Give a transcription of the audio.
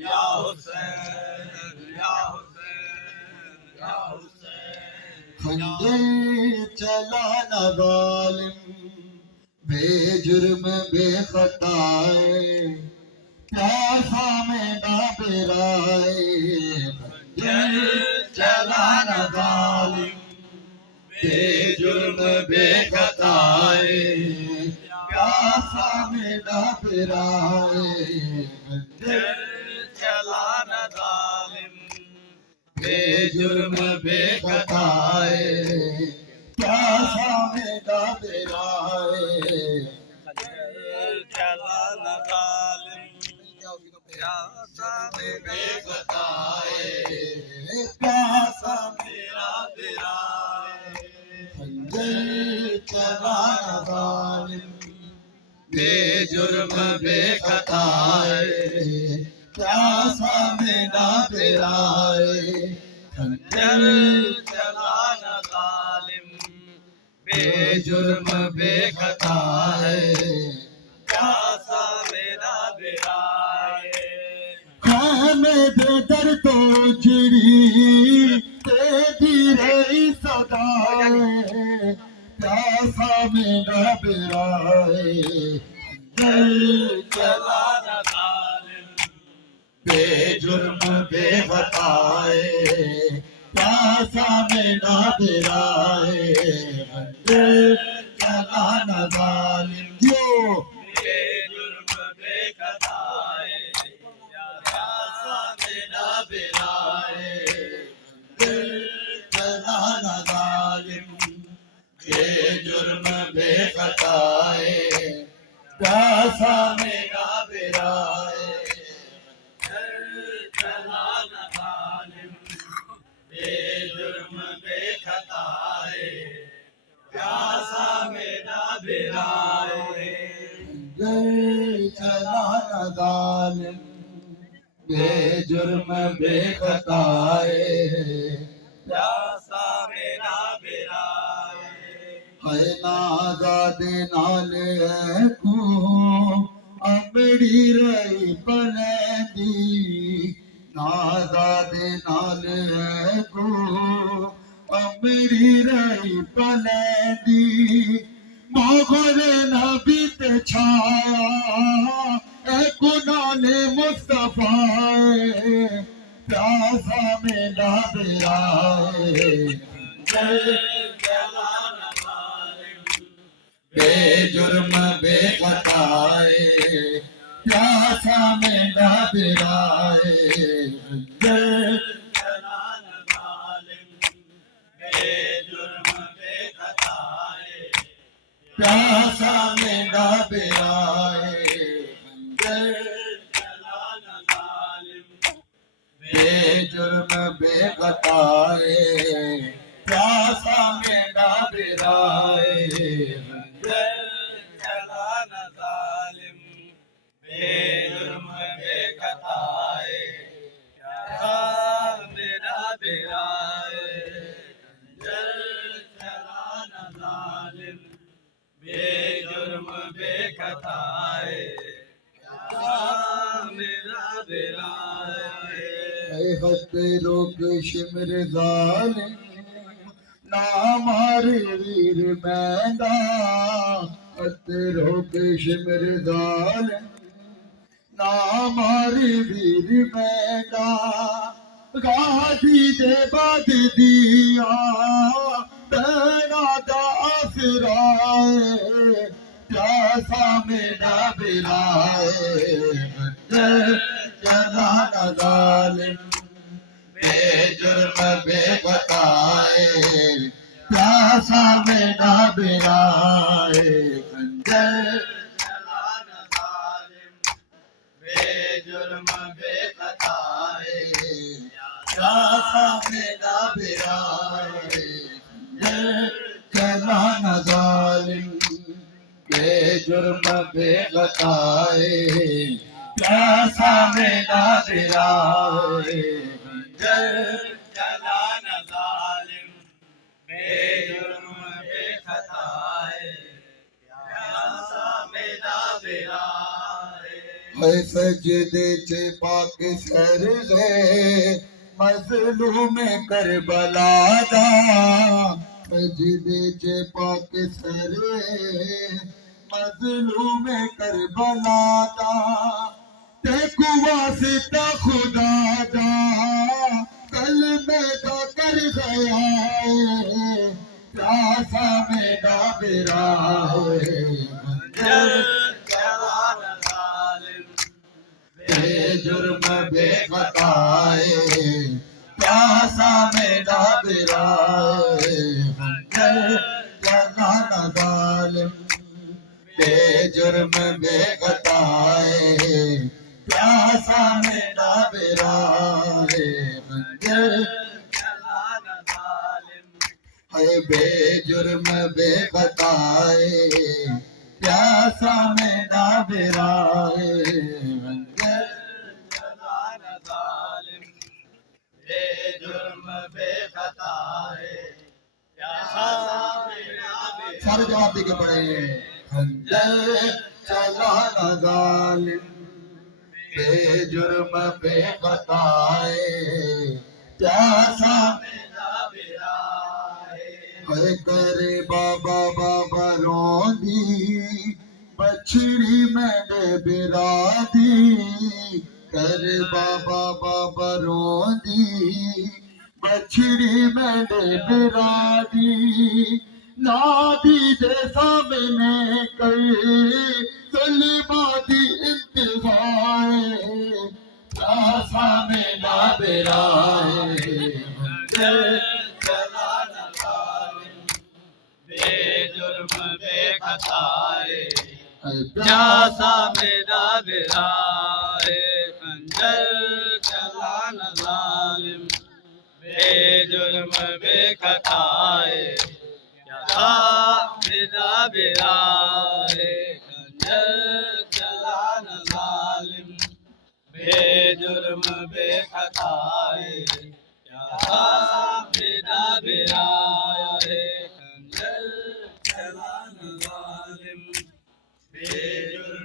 या हुसैन या हुसैन या हुसैन। खंजर चलाना जालिम बेजुर्म बेखताए, प्यासा में डाबराए। खंजर चलाना जालिम बेजुर्म बेखताए, प्यासा में डाबराए। खंजर चलाना जालिम बेजुर्म बेखताए, प्यासा में डाबराए। चलाना जालिम प्यासा में बेखताए, प्यासा मेरा बिराए। खंजर चलाना जालिम बेजुर्म बेखताए, प्यासा में डाबराए। खंजर चलाना जालिम बेजुर्म बेखताए, प्यासा मेरा बिराए। खाने दे दर तो चिड़ी तेरी रही सदाए, प्यासा में डाबराए। खंजर चलाना जालिम बेजुर्म बेखताए, प्यासा में डाबराए। खंजर चलाना जालिम जो बेजुर्म बेखताए, प्यासा मेरा बिराए। चलाना जालिम बेजुर्म बेखताए, प्यासा में डाबराए। चलाना जालिम बेजुर्म बेखताए, प्यासा मेरा बिराए। चलाना जालिम बेजुर्म बेखताए, प्यासा मेरा बिराए। है नाज़ादे नाले को अमड़ी रही पलंदी, नाज़ादे नाले को अमड़ी रही पलंदी। मोगरे नबी ते छाया ए कुनाले मुस्तफाए, प्यासा में डाबराए। चलाना जालिम बेजुर्म बेखताए, प्यासा में डाबराए। चलाना जालिम बेजुर्म बेखताए, प्यासा में डाबराए। चलाना जालिम बेजुर्म बेखताए, प्यासा में डाबराए। चलाना जालिम बेजुर्म बेखताए, प्यासा मेरा बिराए। चलाना जालिम बेजुर्म बेखताए, प्यासा मेरा बिराए। हस्ते रोक शिमर जालिम ना मारे वीर मैंदा, हस्ते रोक शिमर जालिम ना मारे वीर मैंदा। गादी दे बाद दिया तेरा दा आसराए, प्यासा में डाबराए। चलाना जालिम बेजुर्म बेखताए, प्यासा में डाबराए। खंजर चलाना जालिम बेजुर्म बेखताए, प्यासा में डाबराए। खंजर चलाना जालिम बेजुर्म बेखताए, प्यासा में डाबराए। चलाना जालिम बेजुर्म बेखताए, प्यासा मेरा बिराए। सजदे च पाक सर गए मजलूम करबला दा सजदे च पाक सर मजलूम करबला दा तेकु वास्ता खुदा दा कलमे दा कर गया है प्यासा मेरा बेरा है जलाल जालिम बेजुर्म बेखताए प्यासा मेरा बेरा जलाल जालिम बेजुर्म बेखताए प्यासा मेरा बेरा जलाल जालिम है बेजुर्म बेखताए प्यासा मेरा बेरा जलाल जालिम बेजुर्म बेखता है प्यासा मेरा बेरा सारे जवाब देके पड़े खंजर चला न जालिम बेजुर्म बेखताए प्यासा मेरा बेरा है करे बाबा बाबा रोंदी बछड़ी मैंने बिरादी कर बाबा बाबा रोंदी बछड़ी मैंने बिरादी नादी दे सामने कई सलमादी इंतजार प्यासा मेरा बेराए जलाल जालिम बेजुर्म बेखता है प्यासा मेरा बेरा खंजर जलाल जालिम बेजुर्म बेखता है प्यासा मेरा बेरा खंजर जलाल जालिम बेजुर्म बेखता है प्यासा मेरा बेरा खंजर जलाल जालिम बेजुर्म